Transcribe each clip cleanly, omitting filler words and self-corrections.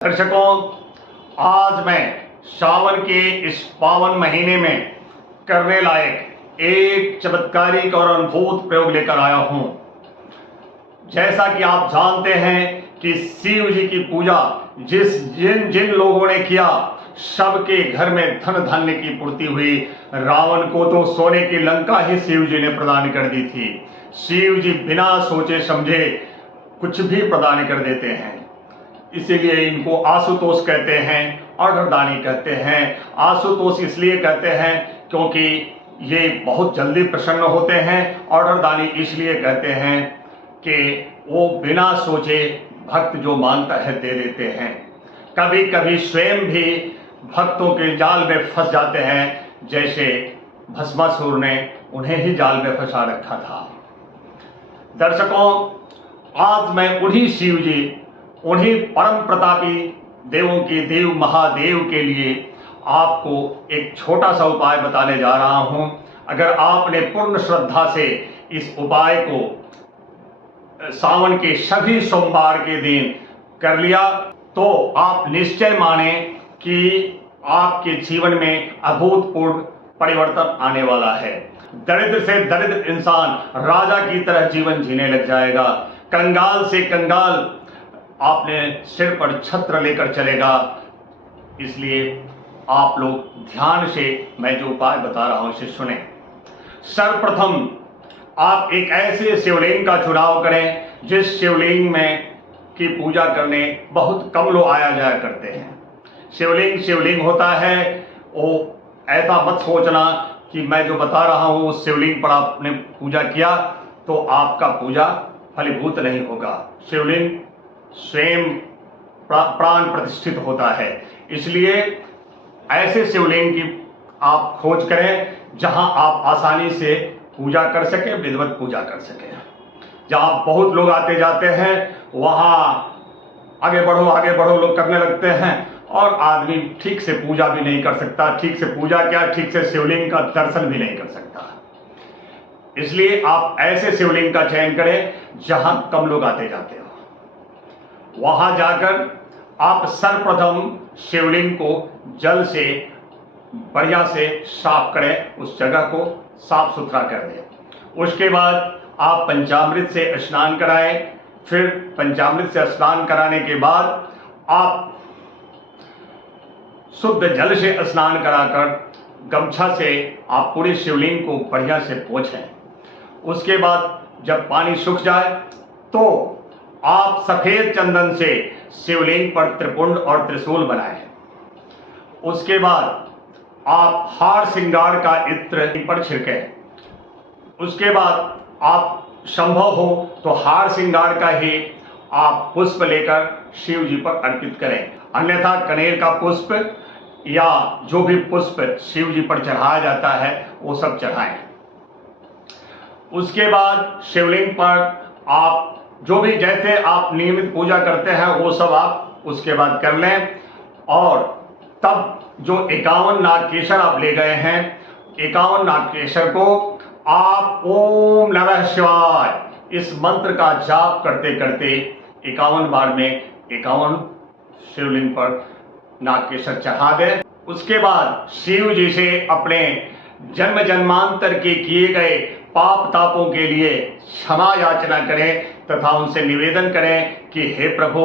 दर्शकों, आज मैं सावन के इस पावन महीने में करने लायक एक चमत्कारिक और अद्भुत प्रयोग लेकर आया हूं। जैसा कि आप जानते हैं कि शिव जी की पूजा जिन जिन लोगों ने किया, सबके घर में धन धान्य की पूर्ति हुई। रावण को तो सोने की लंका ही शिव जी ने प्रदान कर दी थी। शिव जी बिना सोचे समझे कुछ भी प्रदान कर देते हैं। इसीलिए इनको आशुतोष कहते हैं, अर्धदानी कहते हैं। आशुतोष इसलिए कहते हैं क्योंकि ये बहुत जल्दी प्रसन्न होते हैं। अर्धदानी इसलिए कहते हैं कि वो बिना सोचे भक्त जो मांगता है दे देते हैं। कभी कभी स्वयं भी भक्तों के जाल में फंस जाते हैं, जैसे भस्मासुर ने उन्हें ही जाल में फंसा रखा था। दर्शकों, आज मैं उन्हीं शिव जी, उन्हीं परम प्रतापी देवों के देव महादेव के लिए आपको एक छोटा सा उपाय बताने जा रहा हूं। अगर आपने पूर्ण श्रद्धा से इस उपाय को सावन के सभी सोमवार के दिन कर लिया तो आप निश्चय माने कि आपके जीवन में अभूतपूर्व परिवर्तन आने वाला है। दरिद्र से दरिद्र इंसान राजा की तरह जीवन जीने लग जाएगा। कंगाल से कंगाल आपने सिर पर छत्र लेकर चलेगा। इसलिए आप लोग ध्यान से मैं जो उपाय बता रहा हूं उसे सुने। सर्वप्रथम आप एक ऐसे शिवलिंग का चुनाव करें जिस शिवलिंग में की पूजा करने बहुत कम लोग आया जाया करते हैं। शिवलिंग होता है। वो ऐसा मत सोचना कि मैं जो बता रहा हूं उस शिवलिंग पर आपने पूजा किया तो आपका पूजा फलीभूत नहीं होगा। शिवलिंग स्वयं प्राण प्रतिष्ठित होता है। इसलिए ऐसे शिवलिंग की आप खोज करें जहां आप आसानी से पूजा कर सके, विधिवत पूजा कर सके। जहां बहुत लोग आते जाते हैं वहां आगे बढ़ो लोग करने लगते हैं और आदमी ठीक से पूजा भी नहीं कर सकता। ठीक से पूजा क्या, ठीक से शिवलिंग का दर्शन भी नहीं कर सकता। इसलिए आप ऐसे शिवलिंग का चयन करें जहां कम लोग आते जाते हो। वहां जाकर आप सर्वप्रथम शिवलिंग को जल से बढ़िया से साफ करें, उस जगह को साफ सुथरा कर दें। उसके बाद आप पंचामृत से स्नान कराएं। फिर पंचामृत से स्नान कराने के बाद आप शुद्ध जल से स्नान कराकर गमछा से आप पूरे शिवलिंग को बढ़िया से पोंछें। उसके बाद जब पानी सूख जाए तो आप सफेद चंदन से शिवलिंग पर त्रिपुंड और त्रिशूल बनाएं। उसके बाद आप हार श्रृंगार का इत्र पर छिड़कें। उसके बाद आप संभव हो तो हार श्रृंगार का ही आप पुष्प लेकर शिव जी पर अर्पित करें। अन्यथा कनेर का पुष्प या जो भी पुष्प शिव जी पर चढ़ाया जाता है वो सब चढ़ाएं। उसके बाद शिवलिंग पर आप जो भी जैसे आप नियमित पूजा करते हैं वो सब आप उसके बाद कर लें। और तब जो 51 नागकेशर आप ले गए हैं, 51 नागकेशर को आप ओम नमः शिवाय इस मंत्र का जाप करते करते 51 बार में 51 शिवलिंग पर नागकेशर चढ़ा दें। उसके बाद शिव जी से अपने जन्म जन्मांतर के किए गए पाप तापों के लिए क्षमा याचना करें तथा उनसे निवेदन करें कि हे प्रभु,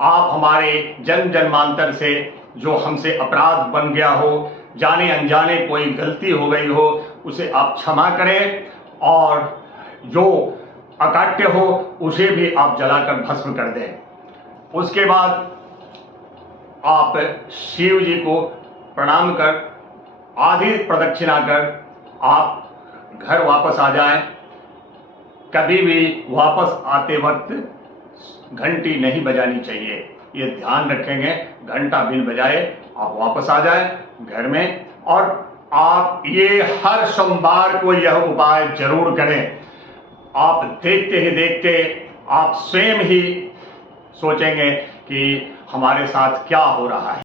आप हमारे जन्म जन्मांतर से जो हमसे अपराध बन गया हो, जाने अनजाने कोई गलती हो गई हो, उसे आप क्षमा करें और जो अकाट्य हो उसे भी आप जलाकर भस्म कर दें। उसके बाद आप शिव जी को प्रणाम कर आधी प्रदक्षिणा कर आप घर वापस आ जाएं। कभी भी वापस आते वक्त घंटी नहीं बजानी चाहिए, ये ध्यान रखेंगे। घंटा बिन बजाए आप वापस आ जाएं घर में। और आप ये हर सोमवार को यह उपाय जरूर करें। आप देखते ही देखते आप स्वयं ही सोचेंगे कि हमारे साथ क्या हो रहा है।